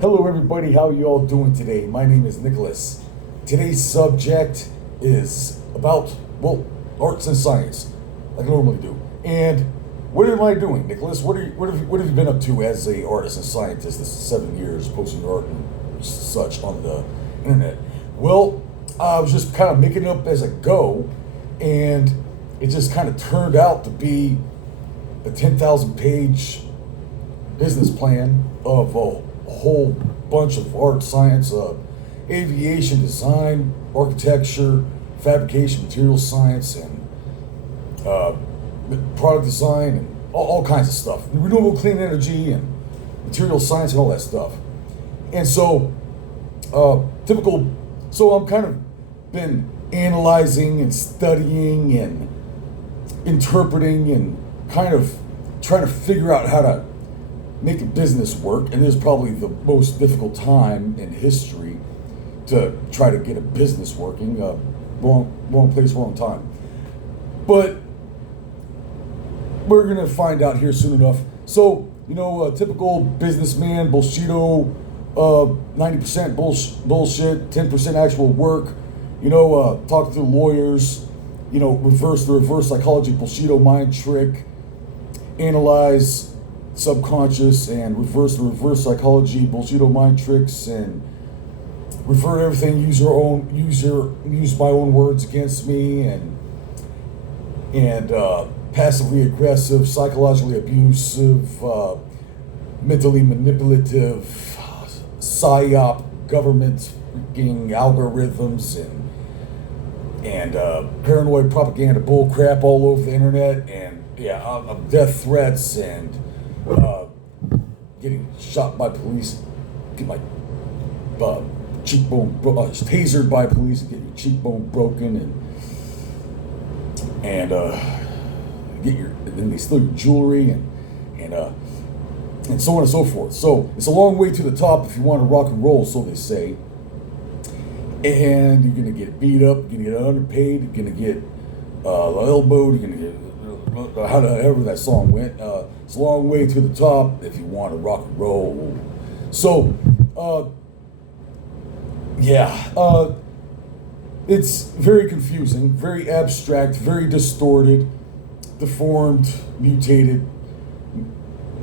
Hello everybody, how you all doing today? My name is Nicholas. Today's subject is about, arts and science, like I normally do. And what am I doing, Nicholas? What have you been up to as a artist and scientist this 7 years posting art and such on the internet? Well, I was just kind of making it up as I go, and it just kind of turned out to be a 10,000 page business plan of a whole bunch of art, science, aviation design, architecture, fabrication, material science, and product design, and all kinds of stuff. Renewable clean energy and material science and all that stuff. And so, so I'm kind of been analyzing and studying and interpreting and kind of trying to figure out how to make a business work. And this is probably the most difficult time in history to try to get a business working. Wrong place, wrong time. But we're gonna find out here soon enough. So, a typical businessman, bullshito, 90% bullshit, 10% actual work. Talk to lawyers. Reverse psychology, bullshito mind trick. Analyze subconscious and reverse psychology, bullshito mind tricks, and revert everything. Use my own words against me, and passively aggressive, psychologically abusive, mentally manipulative, psyop, government freaking algorithms, and paranoid propaganda bull crap all over the internet, and death threats, and getting shot by police, get my cheekbone tasered by police, and get your cheekbone broken, and then they steal your jewelry, and so on and so forth. So it's a long way to the top if you want to rock and roll, so they say. And you're gonna get beat up, you're gonna get underpaid, you're gonna get elbowed, you're gonna get however that song went. It's a long way to the top if you want to rock and roll. So, it's very confusing, very abstract, very distorted, deformed, mutated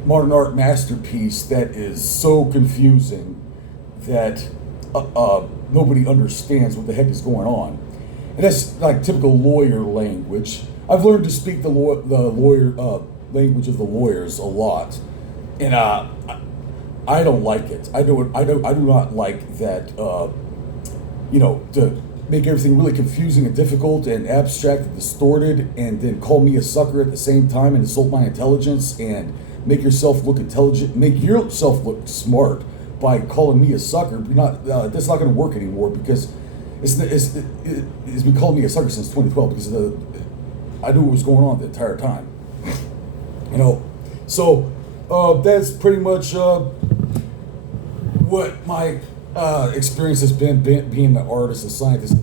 modern art masterpiece that is so confusing that nobody understands what the heck is going on. And that's like typical lawyer language. I've learned to speak the lawyer language of the lawyers a lot, and I don't like it. I do not like that. To make everything really confusing and difficult and abstract and distorted, and then call me a sucker at the same time and insult my intelligence and make yourself look intelligent, make yourself look smart by calling me a sucker. That's not going to work anymore, because it's been calling me a sucker since 2012 because I knew what was going on the entire time. So that's pretty much what my experience has been being an artist and scientist.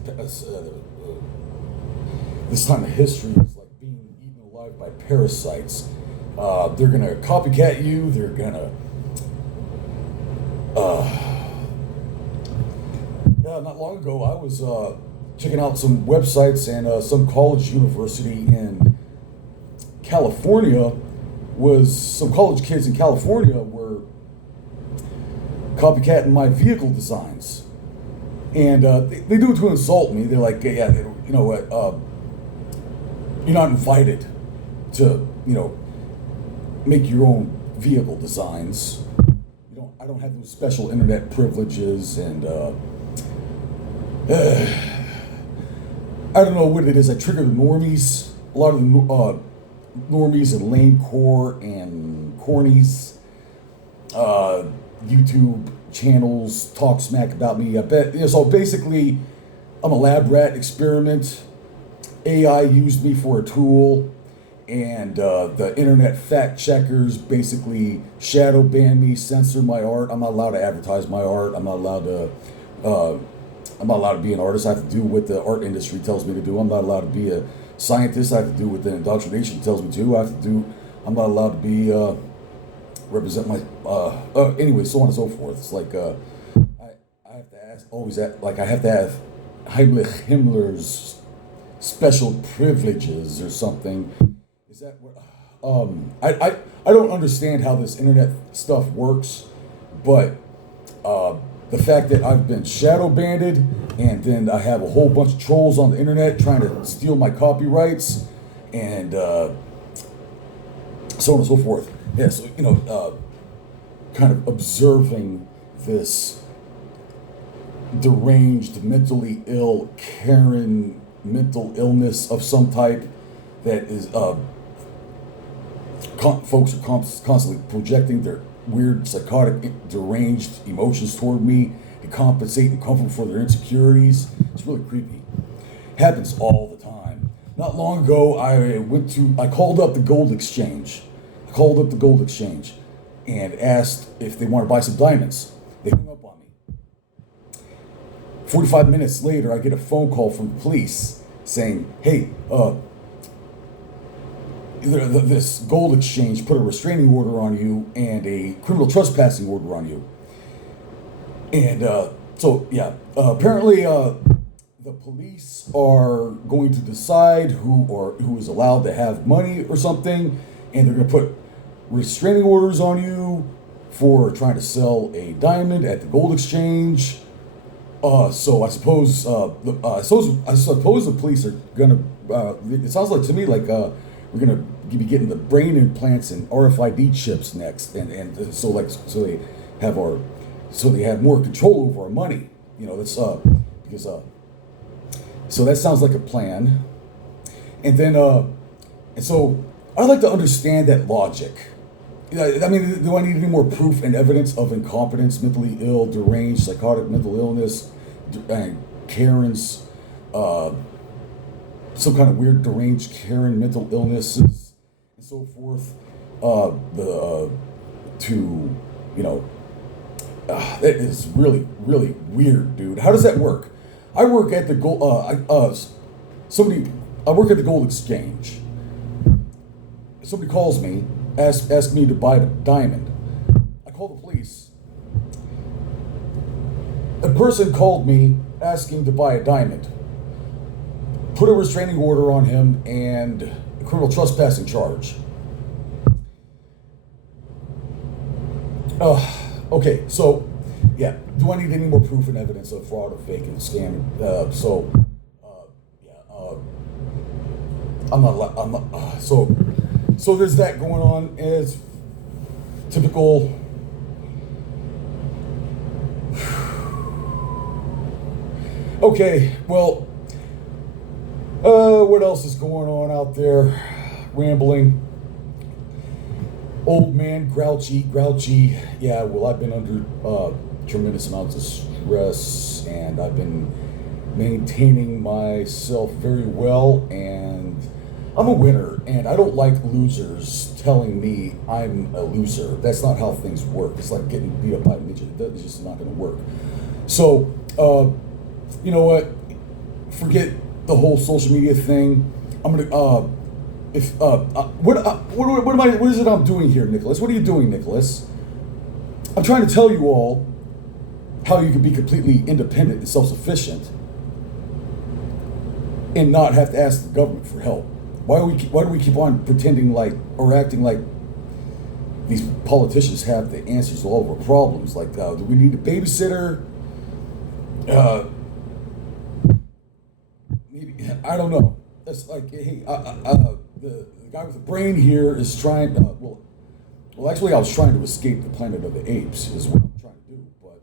This time of history is like being eaten alive by parasites. They're gonna copycat you. They're gonna not long ago I was checking out some websites, and some university in California some college kids in California were copycatting my vehicle designs, and they do it to insult me. They're like, you're not invited to make your own vehicle designs. I don't have those special internet privileges, and I don't know what it is. I trigger the normies. A lot of the normies and lamecore and cornies. YouTube channels talk smack about me. I bet. So basically, I'm a lab rat experiment. AI used me for a tool, and the internet fact checkers basically shadow ban me, censor my art. I'm not allowed to advertise my art. I'm not allowed to be an artist. I have to do what the art industry tells me to do. I'm not allowed to be a scientist. I have to do what the indoctrination tells me to. I'm not allowed to be represent my anyway, so on and so forth. It's like I have to ask always like I have to have Heimlich Himmler's special privileges or something. Is that what I don't understand how this internet stuff works, but the fact that I've been shadow banned and then I have a whole bunch of trolls on the internet trying to steal my copyrights and so on and so forth. Yeah, so kind of observing this deranged, mentally ill Karen mental illness of some type that is folks are constantly projecting their weird, psychotic, deranged emotions toward me to compensate and comfort for their insecurities. It's really creepy. Happens all the time. Not long ago, I called up the gold exchange. And asked if they want to buy some diamonds. They hung up on me. 45 minutes later, I get a phone call from the police saying, hey, this gold exchange put a restraining order on you and a criminal trespassing order on you. And apparently the police are going to decide who is allowed to have money or something, and they're going to put restraining orders on you for trying to sell a diamond at the gold exchange. So I suppose the police are gonna. It sounds like to me like we're gonna be getting the brain implants and RFID chips next, and so they have more control over our money. That's because so that sounds like a plan. And then and so I'd like to understand that logic. I mean, do I need any more proof and evidence of incompetence, mentally ill, deranged, psychotic mental illness, Karen's, some kind of weird deranged Karen mental illnesses, and so forth? That is really, really weird, dude. How does that work? I work at the gold exchange. Somebody calls me, asks me to buy a diamond. I call the police. A person called me asking to buy a diamond. Put a restraining order on him and a criminal trespassing charge. Okay, so yeah, do I need any more proof and evidence of fraud or fake and scam? So there's that going on as typical. Okay, well, what else is going on out there? Rambling. Old man, grouchy. Yeah, well, I've been under tremendous amounts of stress, and I've been maintaining myself very well, and I'm a winner, and I don't like losers telling me I'm a loser. That's not how things work. It's like getting beat up by a midget. It's just not going to work. So, you know what? Forget the whole social media thing. I'm gonna. What is it I'm doing here, Nicholas? What are you doing, Nicholas? I'm trying to tell you all how you can be completely independent and self-sufficient and not have to ask the government for help. Why do we keep on pretending like or acting like these politicians have the answers to all of our problems? Like, do we need a babysitter? Maybe, I don't know. That's like, hey, the guy with the brain here is trying. Well, actually, I was trying to escape the planet of the apes. Is what I'm trying to do. But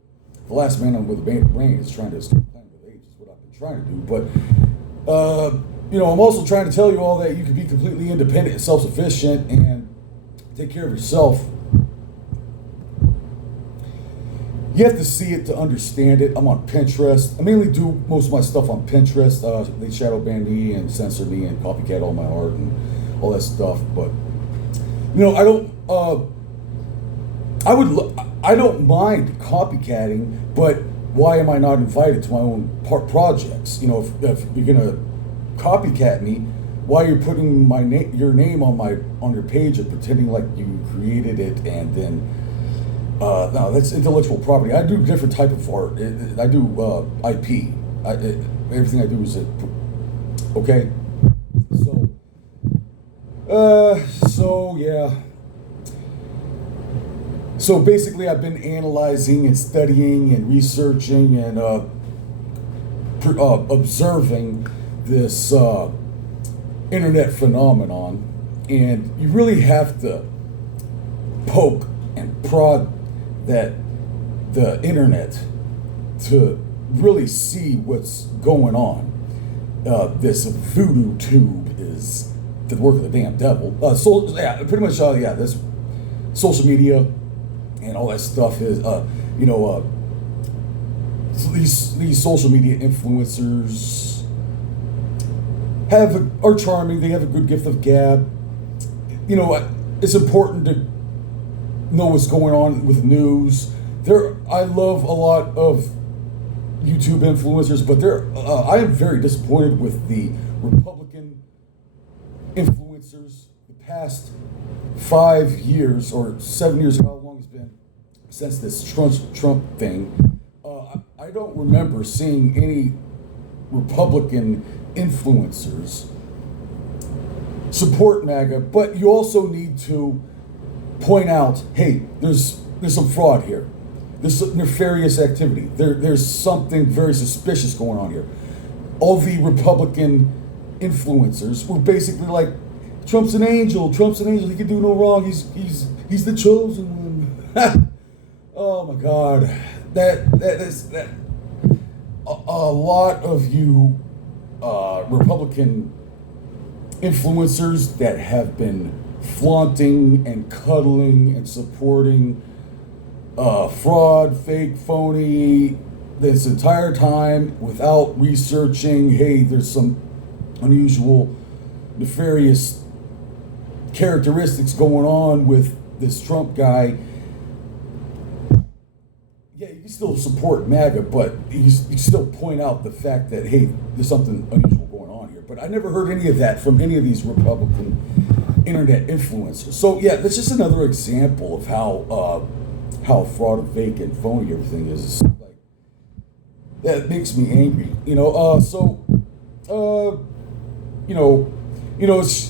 the last man with the brain is trying to escape the planet of the apes. Is what I've been trying to do. But I'm also trying to tell you all that you can be completely independent and self-sufficient and take care of yourself. You have to see it to understand it. I'm on Pinterest. I mainly do most of my stuff on Pinterest. They shadow ban me and censor me and copycat all my art and all that stuff. But I don't. I don't mind copycatting, but why am I not invited to my own projects? If you're gonna copycat me, why you're putting your name on your page and pretending like you created it, and then no, that's intellectual property. I do different type of art. I do IP. Everything I do is okay. So yeah. So basically, I've been analyzing and studying and researching and observing this internet phenomenon, and you really have to poke and prod the internet to really see what's going on. This voodoo tube is the work of the damn devil. Pretty much. This social media and all that stuff is, these social media influencers are charming. They have a good gift of gab. It's important to know what's going on with news. I love a lot of YouTube influencers, but I am very disappointed with the Republican influencers. The past 5 years or 7 years, how long it's been since this Trump thing, I don't remember seeing any Republican influencers support MAGA. But you also need to point out, hey, there's some fraud here. There's some nefarious activity. There's something very suspicious going on here. All the Republican influencers were basically like, Trump's an angel. He can do no wrong. He's the chosen one. Oh my God, that. A lot of you Republican influencers that have been flaunting and cuddling and supporting fraud, fake, phony this entire time without researching, hey, there's some unusual, nefarious characteristics going on with this Trump guy. Yeah, you can still support MAGA, but you still point out the fact that, hey, there's something unusual going on here. But I never heard any of that from any of these Republican internet influencers. So yeah, that's just another example of how fraud and fake and phony everything is. Like, that makes me angry. It's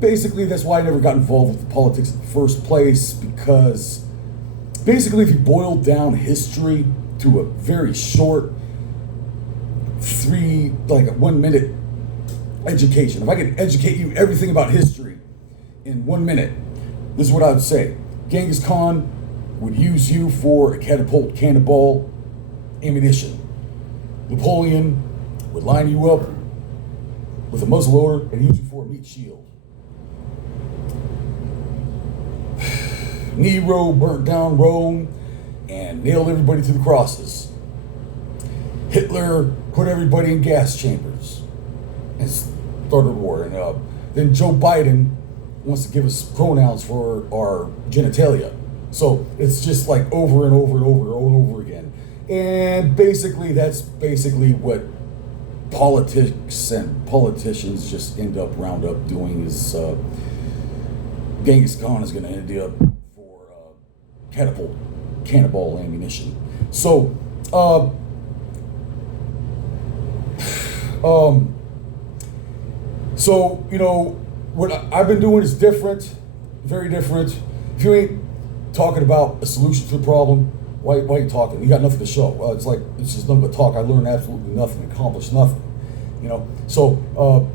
basically that's why I never got involved with politics in the first place, because basically, if you boil down history to a very short 1 minute education, if I could educate you everything about history in 1 minute, this is what I would say. Genghis Khan would use you for a catapult, cannonball, ammunition. Napoleon would line you up with a muzzleloader and use you for a meat shield. Nero burnt down Rome and nailed everybody to the crosses. Hitler put everybody in gas chambers and started a war. And then Joe Biden wants to give us pronouns for our genitalia. So it's just like over and over and over and over again. And basically, that's basically what politics and politicians just round up doing is Genghis Khan is going to end up catapult, cannonball ammunition. So, what I've been doing is different, very different. If you ain't talking about a solution to the problem, why are you talking? You got nothing to show. Well, it's just nothing but talk. I learned absolutely nothing, accomplished nothing. So, all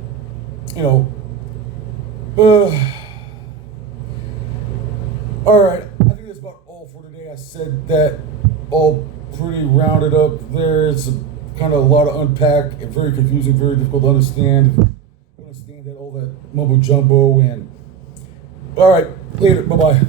right. I think that's about all for today. I said that all pretty rounded up there. It's kind of a lot to unpack, and very confusing, very difficult to understand. That all that mumbo jumbo. And all right, later. Bye bye.